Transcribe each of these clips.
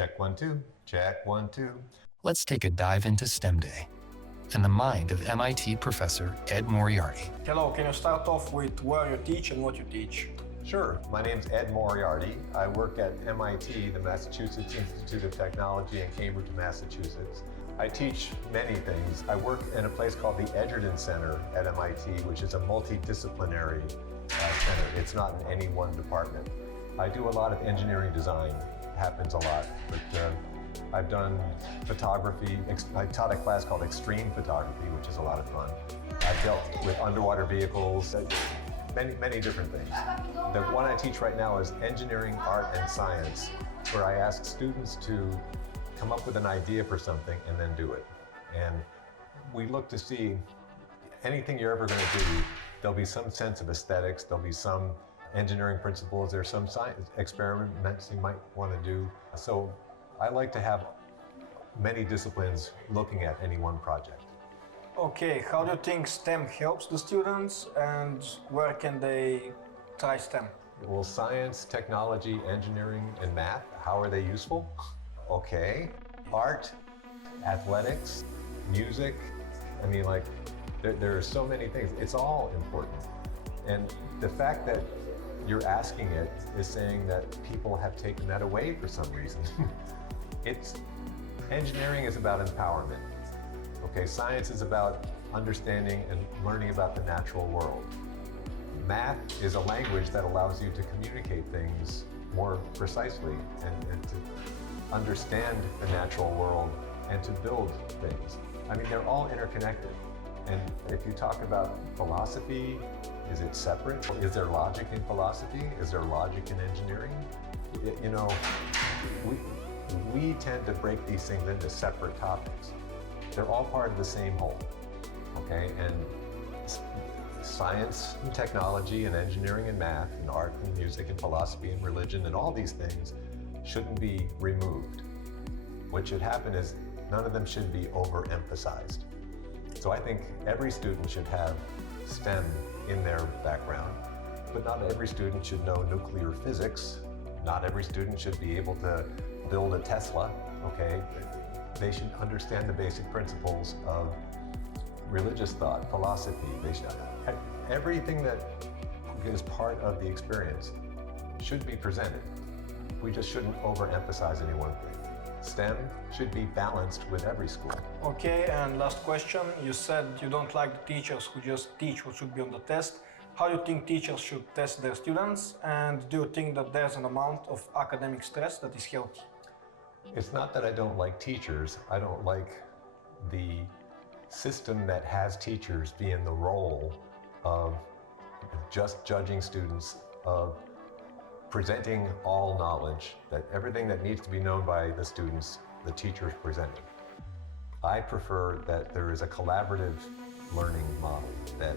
Check 1, 2. Check 1, 2. Let's take a dive into STEM Day and the mind of MIT professor Ed Moriarty. Hello, can you start off with where you teach and what you teach? Sure. My name's Ed Moriarty. I work at MIT, the Massachusetts Institute of Technology in Cambridge, Massachusetts. I teach many things. I work in a place called the Edgerton Center at MIT, which is a multidisciplinary center. It's not in any one department. I do a lot of engineering design. Happens a lot, but I've done photography. I taught a class called extreme photography, which is a lot of fun. I've dealt with underwater vehicles, many different things. The one I teach right now is engineering, art, and science, where I ask students to come up with an idea for something and then do it. And we look to see anything you're ever going to do, there'll be some sense of aesthetics, there'll be some engineering principles, there's some science experiments you might want to do. So I like to have many disciplines looking at any one project. Okay, how do you think STEM helps the students and where can they try STEM? Well, science, technology, engineering, and math, how are they useful? Okay. Art, athletics, music, I mean, like, there are so many things. It's all important. And the fact that you're asking it is saying that people have taken that away for some reason. Engineering is about empowerment. Okay, science is about understanding and learning about the natural world. Math is a language that allows you to communicate things more precisely and to understand the natural world and to build things. I mean, they're all interconnected. And if you talk about philosophy, is it separate? Is there logic in philosophy? Is there logic in engineering? You know, we tend to break these things into separate topics. They're all part of the same whole, okay? And science and technology and engineering and math and art and music and philosophy and religion and all these things shouldn't be removed. What should happen is none of them should be overemphasized. So I think every student should have STEM in their background, but not every student should know nuclear physics. Not every student should be able to build a Tesla, okay? They should understand the basic principles of religious thought, philosophy. Everything that is part of the experience should be presented. We just shouldn't overemphasize any one thing. STEM should be balanced with every school. Okay, and last question. You said you don't like the teachers who just teach what should be on the test. How do you think teachers should test their students? And do you think that there's an amount of academic stress that is healthy? It's not that I don't like teachers. I don't like the system that has teachers be in the role of just judging students, of presenting all knowledge, that everything that needs to be known by the students, the teachers presenting. I prefer that there is a collaborative learning model, that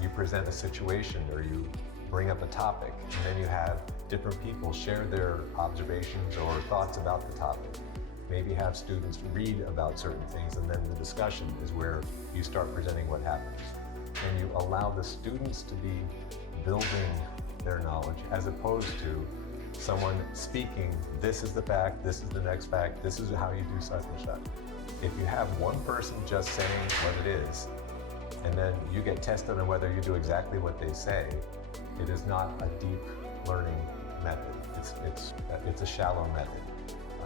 you present a situation or you bring up a topic and then you have different people share their observations or thoughts about the topic. Maybe have students read about certain things and then the discussion is where you start presenting what happens. And you allow the students to be building their knowledge as opposed to someone speaking, this is the fact, this is the next fact, this is how you do such and such. If you have one person just saying what it is, and then you get tested on whether you do exactly what they say, it is not a deep learning method. It's a shallow method.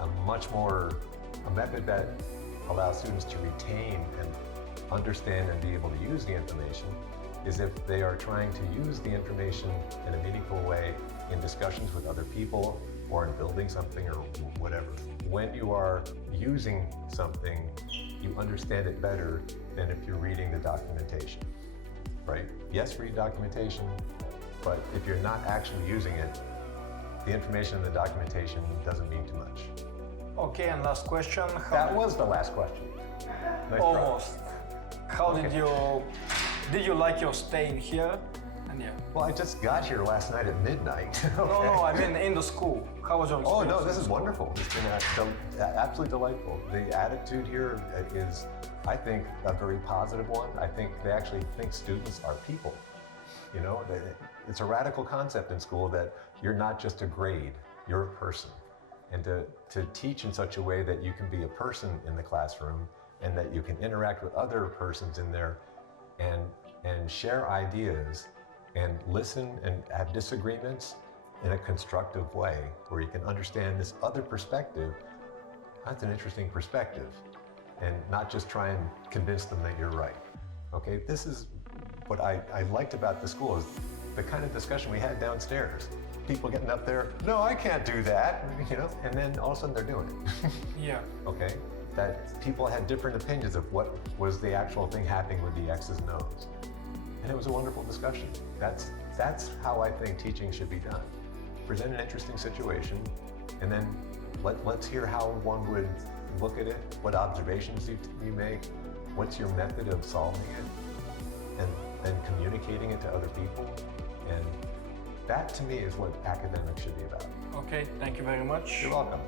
A method that allows students to retain and understand and be able to use the information is if they are trying to use the information in a meaningful way in discussions with other people or in building something or whatever. When you are using something, you understand it better than if you're reading the documentation, right? Yes, read documentation, but if you're not actually using it, the information in the documentation doesn't mean too much. Okay, and last question. That was the last question. Nice Almost. How Okay. did you like your stay in here? And yeah. Well, I just got here last night at midnight. Okay. No, I mean in the school. How was your Oh experience? no, this is wonderful. It's been absolutely delightful. The attitude here is, I think, a very positive one. I think they actually think students are people. You know, it's a radical concept in school that you're not just a grade, you're a person. and to teach in such a way that you can be a person in the classroom and that you can interact with other persons in there and share ideas and listen and have disagreements in a constructive way where you can understand this other perspective. That's an interesting perspective, and not just try and convince them that you're right. Okay, this is what I liked about the school, is the kind of discussion we had downstairs. People getting up there, no, I can't do that, you know, and then all of a sudden they're doing it. Yeah. Okay, that people had different opinions of what was the actual thing happening with the X's and O's. And it was a wonderful discussion. That's how I think teaching should be done. Present an interesting situation, and then let's hear how one would look at it, what observations you make, what's your method of solving it, and then communicating it to other people. And that, to me, is what academics should be about. Okay, thank you very much. You're welcome.